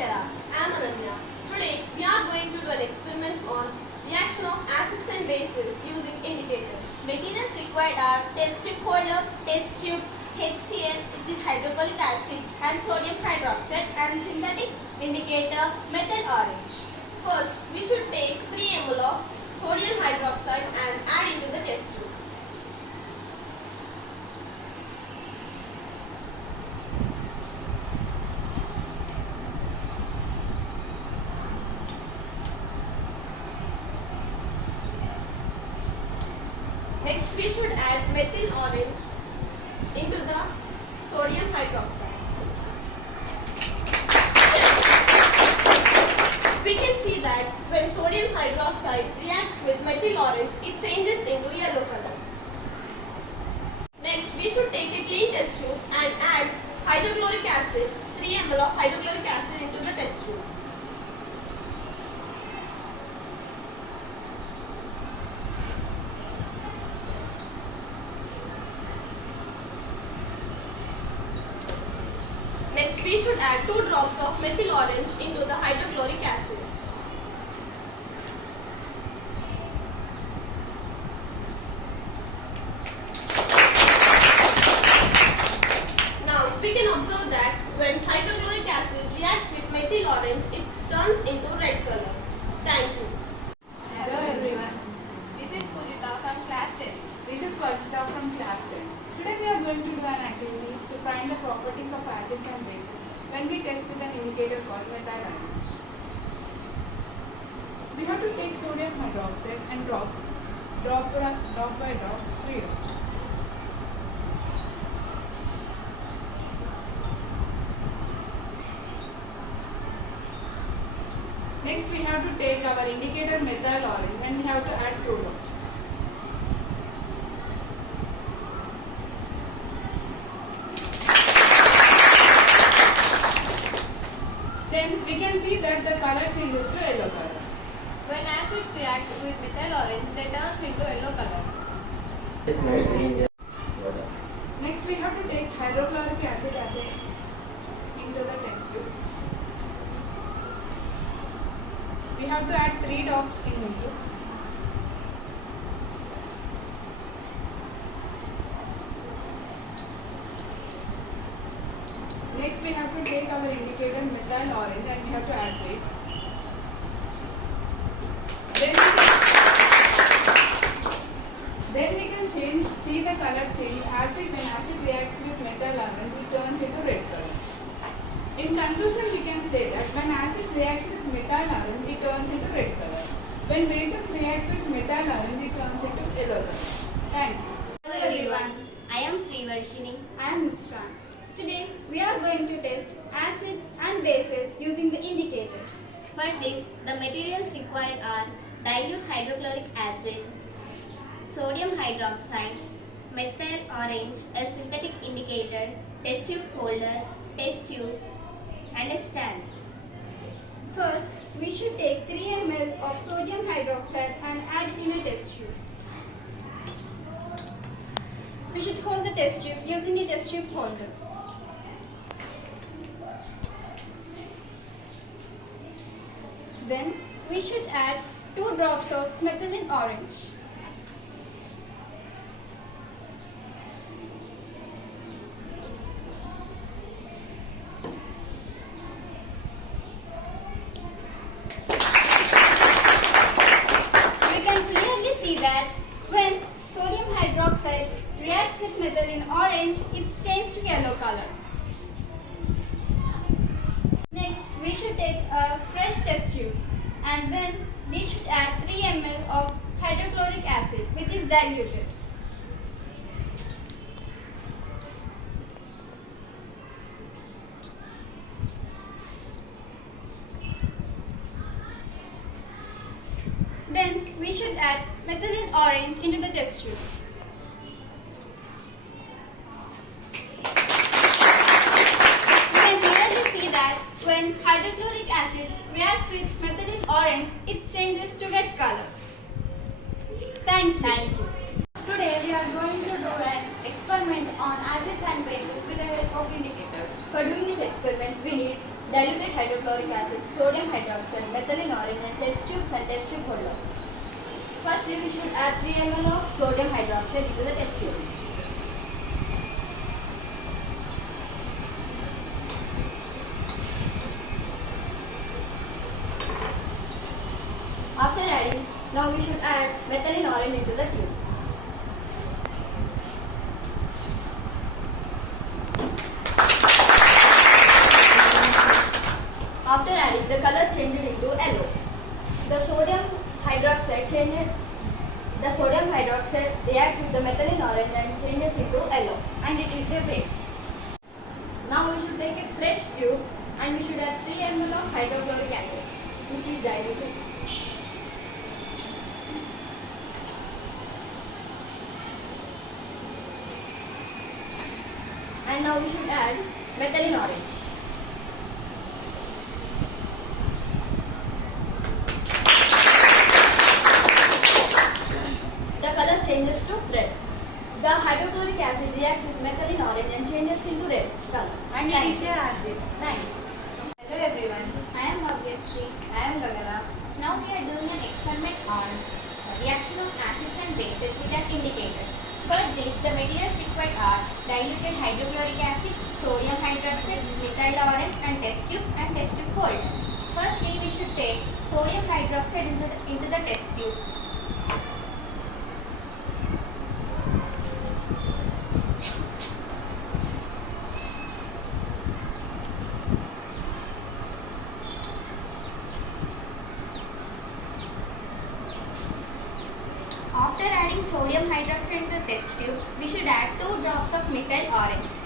I am Ananya. Today we are going to do an experiment on reaction of acids and bases using indicators. Materials required are test tube holder, test tube, HCl, which is hydrochloric acid, and sodium hydroxide, and synthetic indicator methyl orange. First, we should take 3 ml of sodium hydroxide and add into the test tube. Next, we should add methyl orange into the sodium hydroxide. We can see that when sodium hydroxide reacts with methyl orange, it changes into yellow color. Next, we should take a clean test tube and add hydrochloric acid, 3 ml of hydrochloric acid into the test tube. Next, we should add 2 drops of methyl orange into the hydrochloric acid. Now, we can observe that when hydrochloric acid reacts with methyl orange, it turns into red color. Thank you. Hello everyone. This is Pujita from class 10. This is Varshita from class 10. Today we are going to do an activity to find the properties of acids and bases when we test with an indicator called methyl orange. We have to take sodium hydroxide and drop by drop 3 drops. Next we have to take our indicator methyl orange and we have to add 2 drops. Then we can see that the color changes to yellow color. When acids react with methyl orange, they turn into yellow color. Next we have to take hydrochloric acid into the test tube. We have to add 3 drops in into. Next we have to take our indicator methyl orange and we have to add it. Then we can see the color change. When acid reacts with methyl orange, it turns into red color. In conclusion, we can say that when acid reacts with methyl orange, it turns into red color. When bases reacts with methyl orange, it turns into yellow color. Thank you. Hello everyone. I am Srivarshini. I am Muskan. Today we are going to test acids and bases using the indicators. For this, the materials required are dilute hydrochloric acid, sodium hydroxide, methyl orange, a synthetic indicator, test tube holder, test tube, and a stand. First, we should take 3 ml of sodium hydroxide and add it in a test tube. We should hold the test tube using a test tube holder. Then, we should add 2 drops of methylene orange. That when sodium hydroxide reacts with methylene orange, it changes to yellow color. Next, we should take a fresh test tube and then we should add 3 ml of hydrochloric acid, which is diluted. Then we should add methylene orange into the test tube. We can clearly see that when hydrochloric acid reacts with methylene orange, it changes to red color. Thank you. Today we are going to do an experiment on acids and bases with the help of indicators. For doing this experiment, we need diluted hydrochloric acid, sodium hydroxide, methylene orange, and test tubes and test tube holder. Firstly, we should add 3 ml of sodium hydroxide into the test tube. After adding, now we should add methylene orange into the tube. After adding, the color changes into yellow. The sodium hydroxide reacts with the methylene orange and changes into yellow, And it is a base. Now we should take a fresh tube and we should add 3 ml of hydrochloric acid, which is diluted. And now we should add methylene orange. The color changes to red. The hydrochloric acid reacts with methylene orange and changes into red color. And Thank it is you. a acid. Thanks. Hello everyone. I am Bhavyashree. I am Gagana. Now we are doing an experiment on reaction of acids and bases with an indicators. For this, the materials required are diluted hydrochloric acid, sodium hydroxide, methyl orange, and test tubes and test tube holders. Firstly, we should take sodium hydroxide into the test tube. After adding sodium hydroxide into the test tube, we should add 2 drops of methyl orange.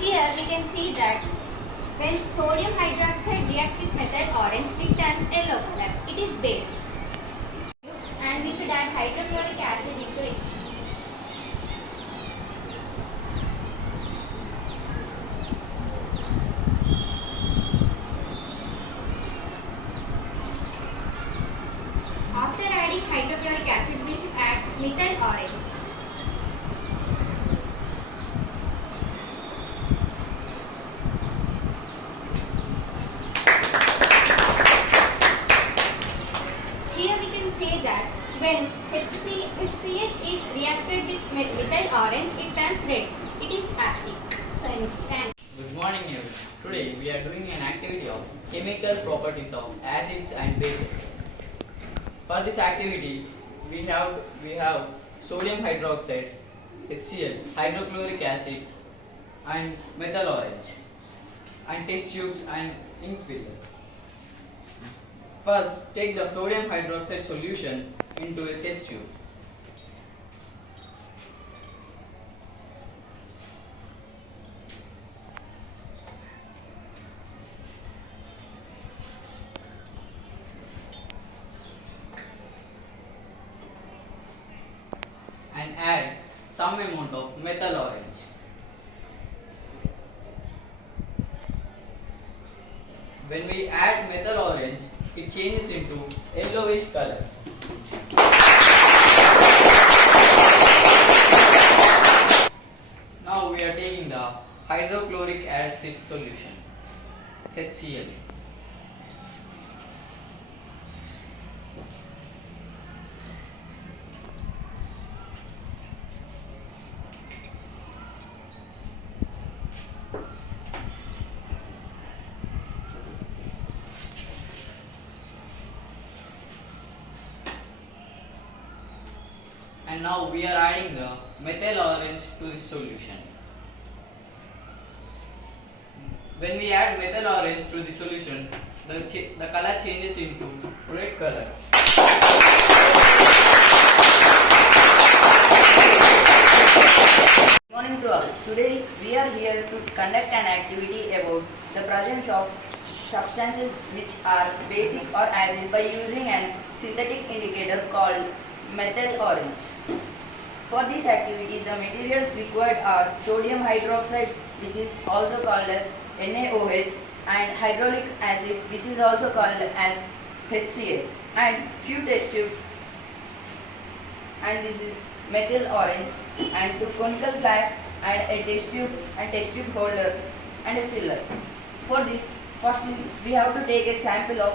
Here we can see that when sodium hydroxide reacts with methyl orange, it turns yellow color. It is base. And we should add hydrochloric acid into it. After adding hydrochloric acid, we should add methyl orange. Here we can say that when HCl is reacted with methyl orange, it turns red. It is acidic. Thanks. Good morning everyone. Today we are doing an activity of chemical properties of acids and bases. For this activity, we have sodium hydroxide, HCl, hydrochloric acid, and methyl orange, and test tubes and ink filler. First, take the sodium hydroxide solution into a test tube. And add some amount of methyl orange. When we add methyl orange, it changes into yellowish color. Now we are taking the hydrochloric acid solution, HCl. And now we are adding the methyl orange to this solution. When we add methyl orange to the solution, the color changes into red color. Good morning to all. Today we are here to conduct an activity about the presence of substances which are basic or acid by using an synthetic indicator called methyl orange. For this activity, the materials required are sodium hydroxide, which is also called as NaOH, and hydraulic acid, which is also called as HCl, and few test tubes and this is methyl orange, and 2 conical flasks and a test tube holder and a filler. For this, firstly we have to take a sample of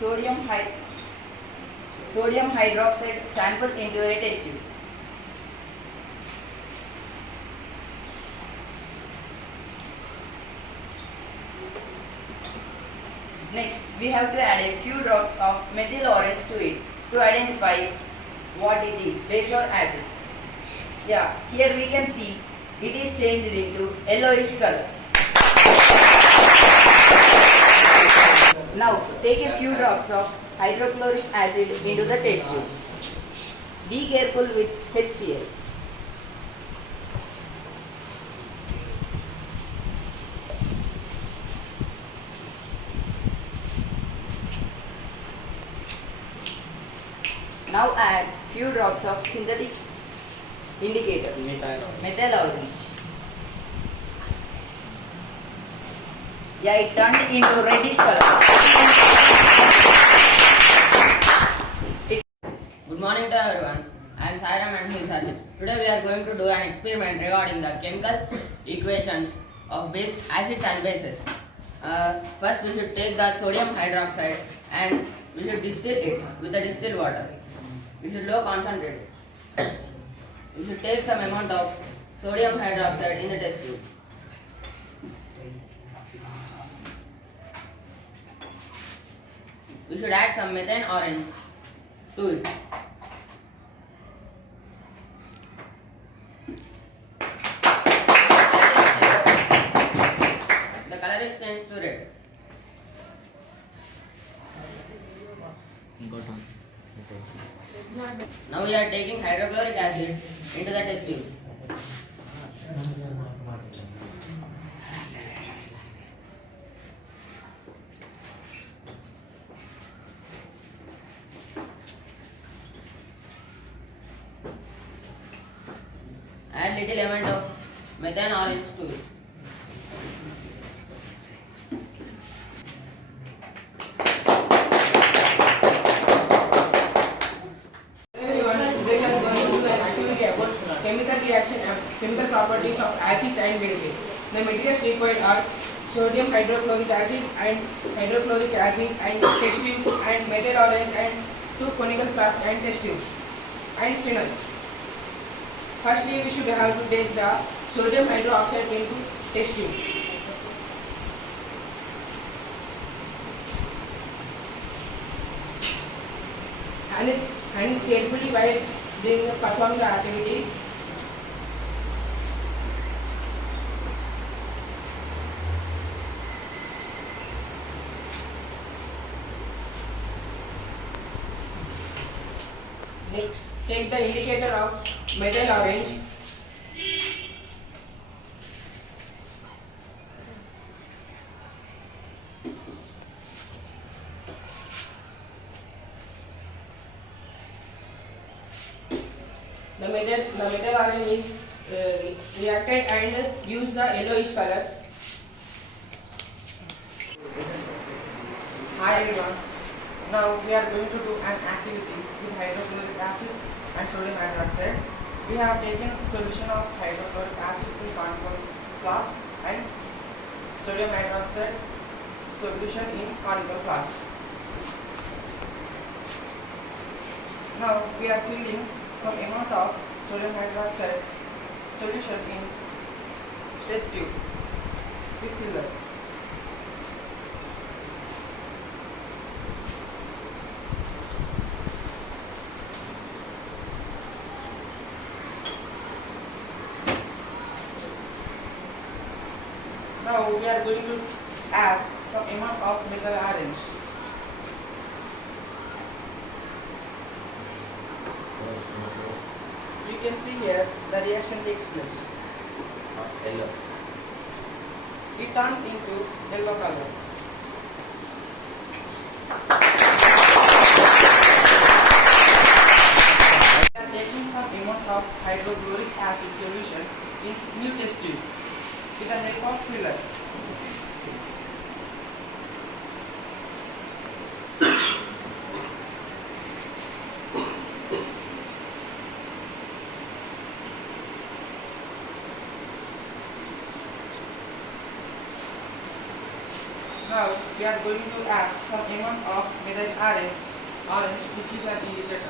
sodium hydroxide sample into a test tube. Next, we have to add a few drops of methyl orange to it to identify what it is, base or acid. Yeah, here we can see it is changed into yellowish color. Now, take a few drops of hydrochloric acid into the test tube. Be careful with HCl. Now add few drops of synthetic indicator, methyl orange. Yeah, it turned into reddish color. Good morning to everyone. I am Sairam and he is Harshit. Today we are going to do an experiment regarding the chemical equations of base, acids and bases. First we should take the sodium hydroxide and we should distill it with the distilled water. We should low concentrate it. We should take some amount of sodium hydroxide in the test tube. We should add some methane orange to it. The color is changed to red. Now we are taking hydrochloric acid into the test tube. Add little amount of methane orange to it. Everyone, today we are going to do an activity about chemical reaction and chemical properties of acids and bases. The materials required are sodium hydrochloric acid and test tubes and methyl orange and 2 conical flasks and test tubes and phenol. Firstly, we should have to take the sodium hydroxide into test tube. Handle carefully while performing the activity. Next, take the indicator of methyl orange. The methyl orange is reacted and gives the yellowish color. Hi everyone. Now we are going to do an activity with hydrochloric acid and sodium hydroxide. We have taken solution of hydrochloric acid in conical flask and sodium hydroxide solution in conical flask. Now we are filling some amount of sodium hydroxide solution in test tube with filler. Now we are going to add some amount of methyl orange. You can see here the reaction takes place. Yellow. It turned into yellow color. We are taking some amount of hydrochloric acid solution in new test tube with the help of filler. Now we are going to add some amount of methyl orange which is an indicator.